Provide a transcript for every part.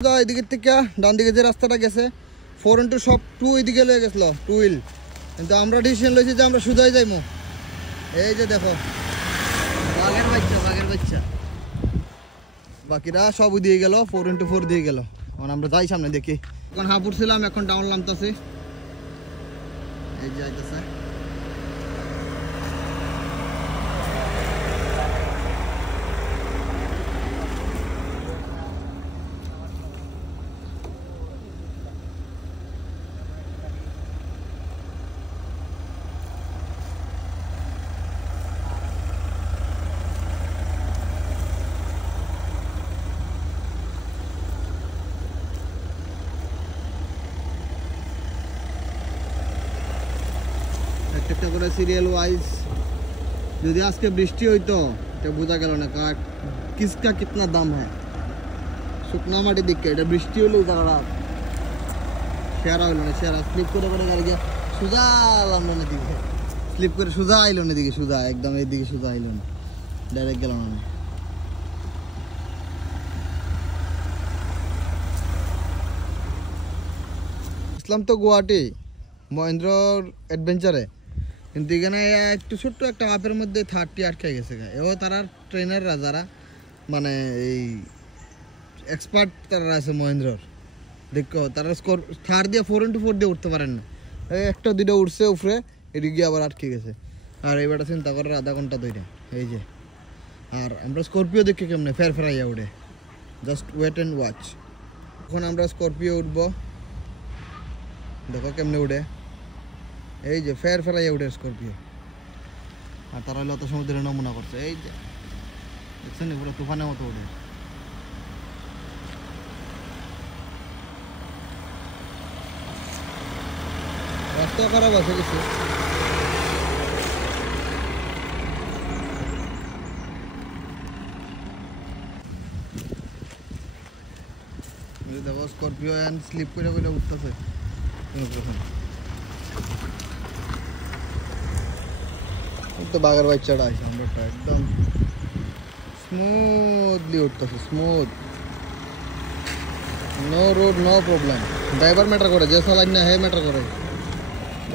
এদিকে থেকে ডান দিকে যে রাস্তাটা গেছে 4x সব 2 এদিকে লয়ে গেছিল 2 হুইল, কিন্তু আমরা ডিসিশন লইছি যে আমরা সুদাই যাইমু। এই যে দেখো বাঘের বাচ্চা বাকিরা সব দিয়ে গেল 4x4 দিয়ে গেল। এখন আমরা যাই সামনে দেখি। এখন হাপুর ছিলাম, এখন ডাউন নামতেছি। এই যে আইতাছে একটা করে সিরিয়াল ওয়াইজ। যদি আজকে বৃষ্টি হইতো এটা বোঝা গেল না কিসকা কিতনা দাম হ্যাঁ। শুকনা মাটি দিকে এটা বৃষ্টি হলো জায়গাটা শেয়ারা হইলো না, শেয়ারা স্লিপ করে করে গাড়ি গিয়ে সোজা আলাম না দিকে, স্লিপ করে সোজা আইলো না দিকে, সোজা একদম এইদিকে সোজা আইলো না, ডাইরেক্ট গেল না। ইসলাম তো গুয়াহাটি মহেন্দ্রর অ্যাডভেঞ্চারে, কিন্তু এখানে একটু ছোট্ট একটা আপের মধ্যে 30 আটকে গেছে। এও তারা ট্রেনাররা যারা মানে এই এক্সপার্ট তারা আছে মহেন্দ্রর, দেখো তারা স্কোর থার দিয়ে 4x4 দিয়ে উঠতে পারেন না। এই একটা দুইটা উঠছে উপরে, এদিকে আবার আটকে গেছে। আর এইবারটা চিন্তা করার আধা ঘন্টা ধরে এই যে। আর আমরা স্করপিও দেখি কেমনে ফেরাইয়া উঠে, জাস্ট ওয়েট অ্যান্ড ওয়াচ। এখন আমরা স্করপিও উঠবো, দেখো কেমনে উঠে। এই যে ফেরাইয়া উঠে স্করপিও। আর তারা হলো অত সমুদ্রের নমুনা করছে। এই যে দেখছেন পুরো তুফানের মতো উঠে। রাস্তা খারাপ আছে কিছু। দেখো স্করপিও স্লিপ করে করে উঠতেছে। তো বাঘের বাচ্চাটা আছে আমরা একদম স্মুথলি উঠতেছে, smooth, no road no problem. Driver matter করে, যে চালান না হে ম্যাটার করে।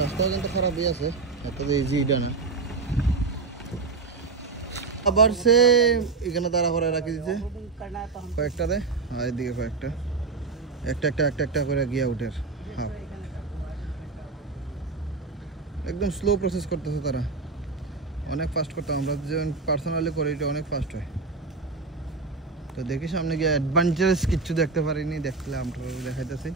রাস্তাও কিন্তু খারাপই আছে, এত ইজি এটা না। আবার সে এখানে দাঁড়া করে রাখি দিচ্ছে কয়েকটাতে, আর এদিকে কয়েকটা একটা করে গিয়া উঠে। হ্যাঁ একদম স্লো প্রসেস করতেছে তারা, অনেক ফাস্ট করতাম আমরা যেমন পার্সোনালি করি, এটা অনেক ফাস্ট হয়। তো দেখি সামনে গিয়ে অ্যাডভেঞ্চারাস কিছু দেখতে পারিনি, দেখলে আমরা দেখাইতেছি।